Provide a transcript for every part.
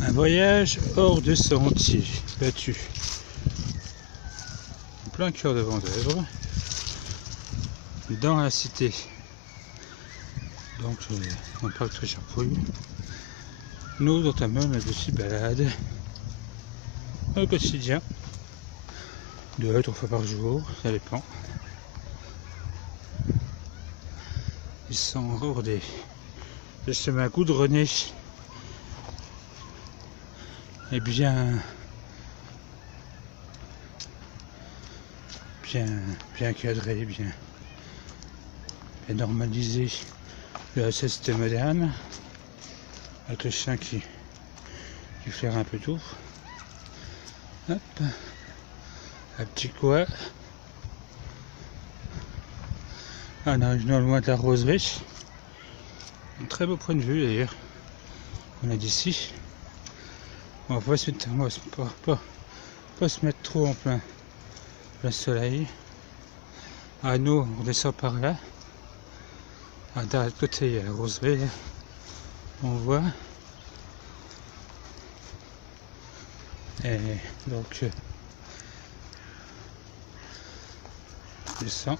Un voyage hors de sentier battu. En plein cœur de Vendœuvre, dans la cité. Donc on parle très charpouille. Nous entamons la petite balade au quotidien. 2 à 3 fois par jour, ça dépend. Ils sont hors des chemins goudronnés et bien cadrés, bien normalisés de la société moderne, avec le chien qui flaire un peu tout. Hop, un petit coin. On arrive non loin de la roseraie. Un très beau point de vue d'ailleurs. On a d'ici. On va pas se mettre trop en plein soleil. À nous, on descend par là. De l'autre côté, il y a la roseraie. Là. On voit. Et donc, on descend.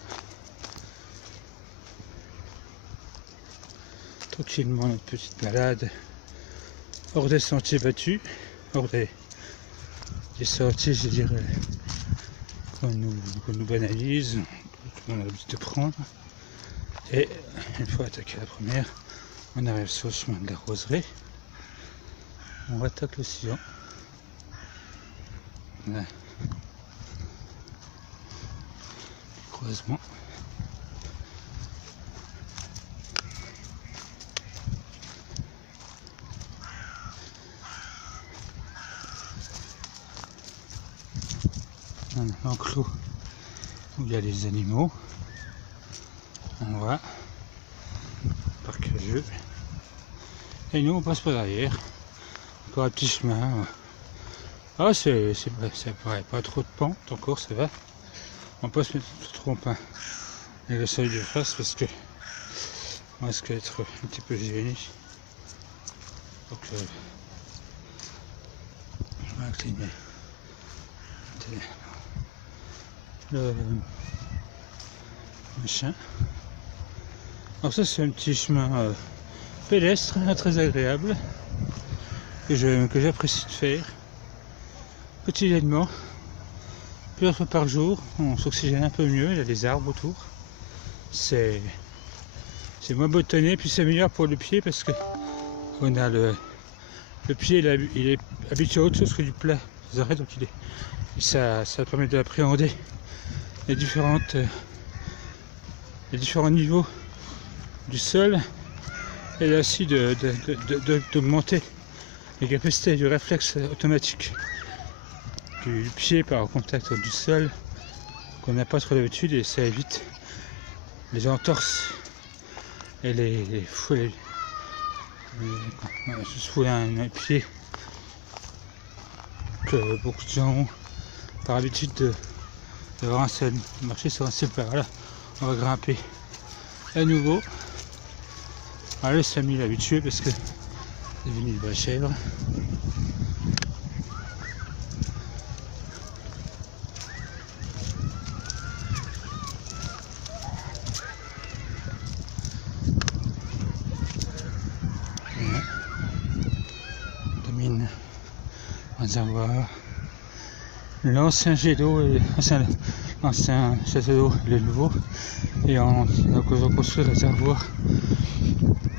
Tranquillement notre petite balade hors des sentiers battus, hors des sentiers, je dirais, qu'on nous banalise, qu'on a l'habitude de prendre. Et une fois attaqué la première, on arrive sur le chemin de la roseraie. On attaque le sillon. Là. Croisement. Un enclos où il y a les animaux. On va parc à jeu. Et nous on passe par derrière. Encore un petit chemin. Ah ça paraît pas trop de pente encore, ça va. On peut se mettre trop en pain avec le seuil de face parce que on risque d'être un petit peu gêné. Donc je vais incliner le machin. Alors ça c'est un petit chemin pédestre très agréable que j'apprécie de faire quotidiennement, plusieurs fois par jour. On s'oxygène un peu mieux, il y a des arbres autour, c'est moins bottonné, puis c'est meilleur pour le pied parce que on a le pied il est habitué à autre chose que du plat, donc ça permet d'appréhender les différents niveaux du sol et ainsi d'augmenter les capacités du réflexe automatique du pied par contact du sol qu'on n'a pas trop l'habitude, et ça évite les entorses et les fouets. Se fouler un pied que beaucoup de gens ont par habitude d'avoir un seul, marcher sur un seul pas. Voilà, on va grimper à nouveau. Alors le Samy est habitué parce que c'est devenu une vraie chèvre. On domine un réservoir. L'ancien jet d'eau et l'ancien château d'eau et le nouveau, et on a construit le réservoir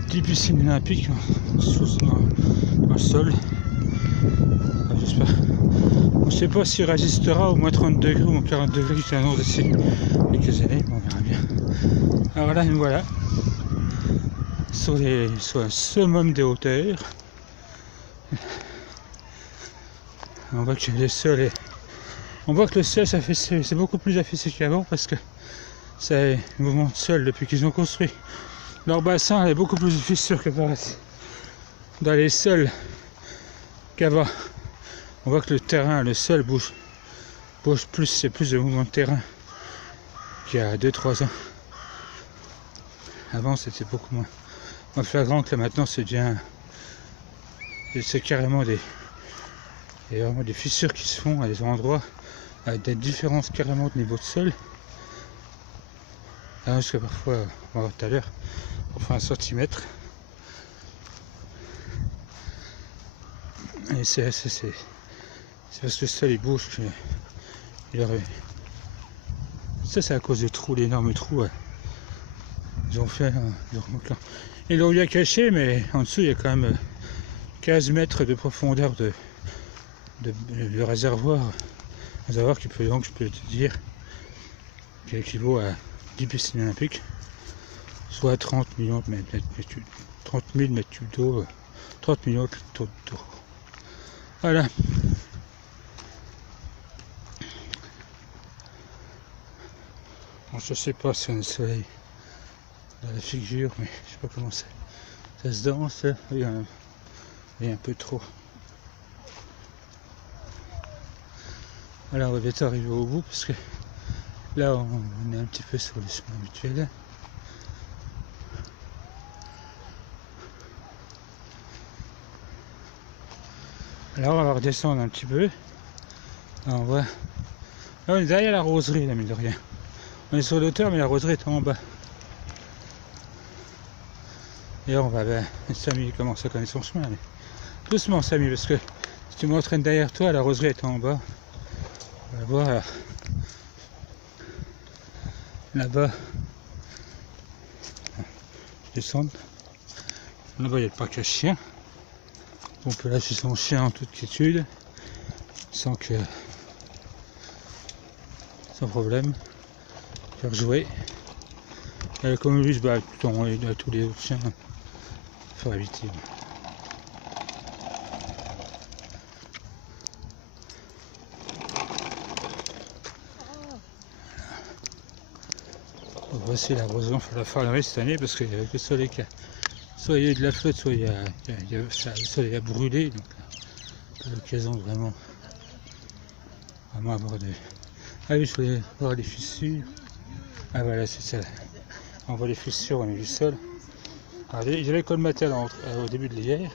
d'une piscine olympique dans le sol. J'espère. Je ne sais pas s'il résistera au moins 30 degrés ou moins 40 degrés qui annonce d'ici quelques années, on verra bien. Alors là, nous voilà sur un summum des hauteurs. On voit que le sol c'est beaucoup plus affaissé qu'avant parce que c'est un mouvement de sol depuis qu'ils ont construit leur bassin. Il est beaucoup plus de fissures que dans les sols qu'avant. On voit que le sol bouge plus, c'est plus de mouvement de terrain qu'il y a 2-3 ans. Avant c'était beaucoup moins flagrant que là, maintenant c'est bien Et c'est carrément vraiment des fissures qui se font à des endroits avec des différences carrément de niveau de sol. Parce que parfois, on va voir tout à l'heure, on fait 1 centimètre. Et c'est parce que le sol il bouge qu'il aurait. Ça c'est à cause des trous, l'énorme trou. Ouais. Ils ont fait. Ils l'ont bien caché, mais en dessous il y a quand même 15 mètres de profondeur de réservoir. Réservoir qui peut donc, je peux te dire, qui équivaut à 10 piscines olympiques, soit 30 millions de mètres cubes, 30 000 mètres cubes d'eau, 30 millions de litres d'eau. Voilà. Bon, je sais pas si on a le soleil dans la figure, mais je sais pas comment ça se danse. Il y a un peu trop. Voilà, on va bientôt arriver au bout parce que là on est un petit peu sur les chemins habituels. Alors on va redescendre un petit peu. Là, on voit. Là on est derrière la roseraie, là, mine de rien. On est sur l'auteur, mais la roseraie est en bas. Et là on va. Samy commence à connaître son chemin. Mais doucement Samy, parce que si tu m'entraînes derrière toi, la roseraie est en bas. On va voir là-bas. Je descends. Là-bas il y a le parc à chiens. On peut lâcher son chien en toute quiétude, sans problème, faire jouer. Et comme lui se bat tout le temps, et à tous les autres chiens, faire éviter. Voici la roseraie, il faut la faire cette année parce qu'il y a le soleil qui a. Soit il y a de la flotte, soit le soleil a brûlé, donc pas l'occasion de vraiment avoir de. Ah oui, je voulais voir les fissures. Ah voilà, c'est ça. On voit les fissures au niveau du sol. Alors, ils avaient colmaté au début de l'hiver,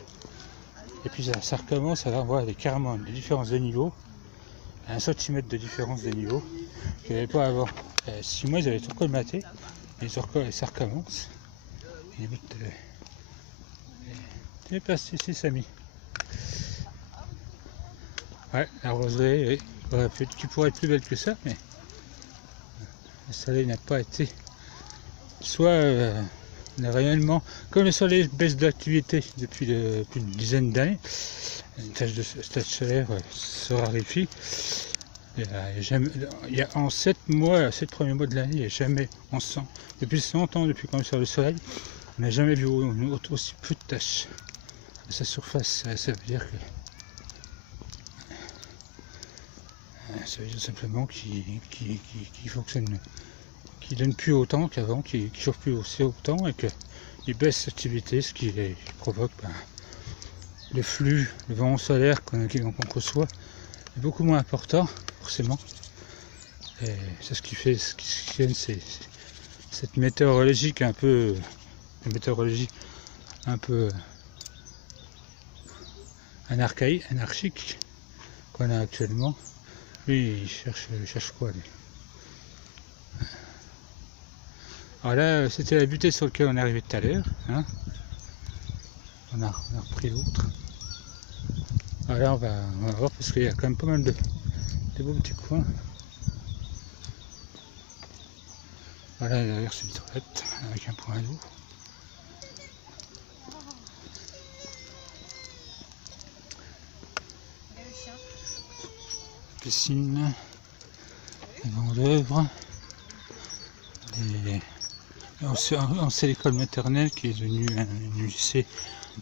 et puis ça recommence, alors on voit carrément des différences de niveau, 1 centimètre de différence de niveau, qu'il n'y avait pas avant. 6 mois, ils avaient tout colmaté, et ça recommence. Tu es passé ici, Samy. Ouais, la roseraie, oui, qui pourrait être plus belle que ça, mais le soleil n'a pas été. Soit on a réellement, comme le soleil baisse d'activité depuis plus d'une dizaine d'années, une tache de solaire se raréfie. Il y a en 7 premiers mois de l'année, il n'y a jamais, on sent, depuis 100 ans, depuis qu'on est sur le soleil, on n'a jamais vu aussi peu de taches à sa surface. Ça veut dire simplement qu'il fonctionne, qu'il donne plus autant qu'avant, qu'il chauffe plus aussi autant et qu'il baisse l'activité, ce qui provoque le flux, le vent solaire qu'on reçoit est beaucoup moins important forcément. Et c'est ce qui fait cette météorologie un peu anarchique qu'on a actuellement. Lui il cherche quoi lui? Alors là c'était la butée sur laquelle on est arrivé tout à l'heure, hein. On a repris l'autre. Alors là on va voir parce qu'il y a quand même pas mal de beaux petits coins. Voilà, derrière c'est une toilette avec un point d'eau. Piscine, les vendeuvres, on sait l'école maternelle qui est devenue un lycée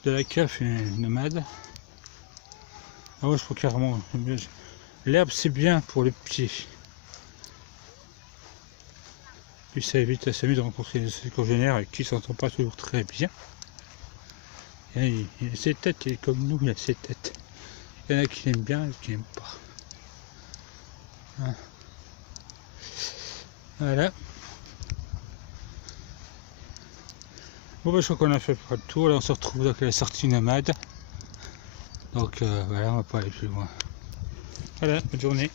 de la CAF nomade. Ah ouais, je trouve carrément l'herbe c'est bien pour les petits. Puis ça évite à Samy de rencontrer des congénères avec qui il s'entend pas toujours très bien. Il a ses têtes, il est comme nous, il a ses têtes. Il y en a qui l'aiment bien et qui n'aiment pas. Voilà. Bon, je crois qu'on a fait le tour. Là, on se retrouve donc à la sortie nomade. Donc voilà, on va pas aller plus loin. Voilà, bonne journée.